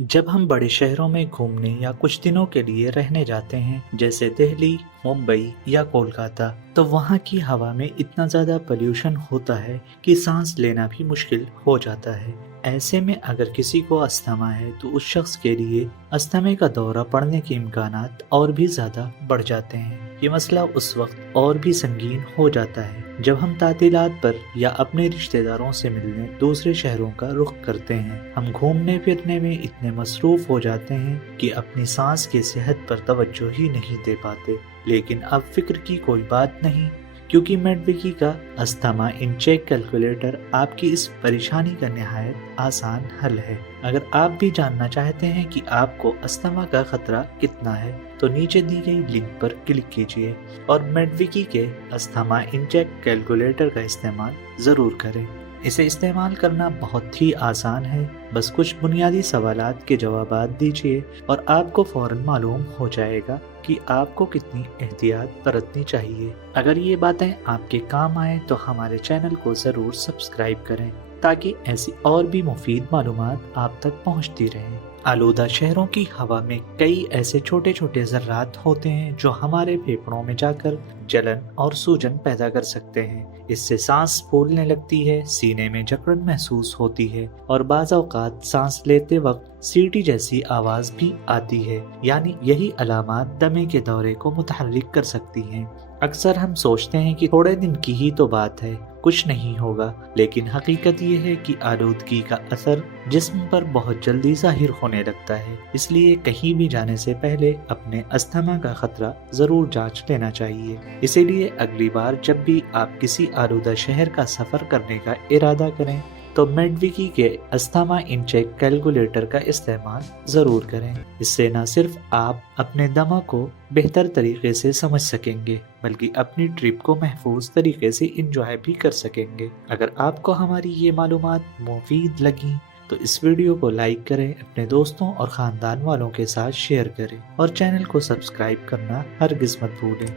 जब हम बड़े शहरों में घूमने या कुछ दिनों के लिए रहने जाते हैं, जैसे दिल्ली, मुंबई या कोलकाता, तो वहाँ की हवा में इतना ज़्यादा पोल्यूशन होता है कि सांस लेना भी मुश्किल हो जाता है। ऐसे में अगर किसी को अस्थमा है तो उस शख्स के लिए अस्थमे का दौरा पड़ने के इम्कानात और भी ज़्यादा बढ़ जाते हैं। ये मसला उस वक्त और भी संगीन हो जाता है जब हम तातीलात पर या अपने रिश्तेदारों से मिलने दूसरे शहरों का रुख करते हैं। हम घूमने फिरने में इतने मसरूफ हो जाते हैं कि अपनी सांस की सेहत पर तवज्जो ही नहीं दे पाते। लेकिन अब फिक्र की कोई बात नहीं, क्योंकि मेडविकी का अस्थमा इन चेक कैलकुलेटर आपकी इस परेशानी का निहायत आसान हल है। अगर आप भी जानना चाहते हैं कि आपको अस्थमा का खतरा कितना है, तो नीचे दी गई लिंक पर क्लिक कीजिए और मेडविकी के अस्थमा इन चेक कैलकुलेटर का इस्तेमाल ज़रूर करें। इसे इस्तेमाल करना बहुत ही आसान है। बस कुछ बुनियादी सवालात के जवाबात दीजिए और आपको फौरन मालूम हो जाएगा कि आपको कितनी एहतियात बरतनी चाहिए। अगर ये बातें आपके काम आए तो हमारे चैनल को ज़रूर सब्सक्राइब करें, ताकि ऐसी और भी मुफीद मालूमात आप तक पहुंचती रहें। आलूदा शहरों की हवा में कई ऐसे छोटे छोटे ज़र्रात होते हैं जो हमारे फेफड़ों में जाकर जलन और सूजन पैदा कर सकते हैं। इससे सांस फूलने लगती है, सीने में जकड़न महसूस होती है और बाज़ औक़ात सांस लेते वक्त सीटी जैसी आवाज़ भी आती है। यानी यही अलामात दमे के दौरे को मुतहर्रिक कर सकती हैं। अक्सर हम सोचते हैं कि थोड़े दिन की ही तो बात है, कुछ नहीं होगा, लेकिन हकीकत ये है कि आलूदगी का असर जिस्म पर बहुत जल्दी ज़ाहिर होने लगता है। इसलिए कहीं भी जाने से पहले अपने अस्थमा का खतरा ज़रूर जांच लेना चाहिए। इसीलिए अगली बार जब भी आप किसी आलूदा शहर का सफ़र करने का इरादा करें तो मेडविकी के अस्थमा इन चेक कैलकुलेटर का इस्तेमाल ज़रूर करें। इससे न सिर्फ आप अपने दमा को बेहतर तरीके से समझ सकेंगे, बल्कि अपनी ट्रिप को महफूज तरीके से इंजॉय भी कर सकेंगे। अगर आपको हमारी ये मालूमात मुफीद लगी तो इस वीडियो को लाइक करें, अपने दोस्तों और ख़ानदान वालों के साथ शेयर करें और चैनल को सब्सक्राइब करना हरगिज़ मत भूलें।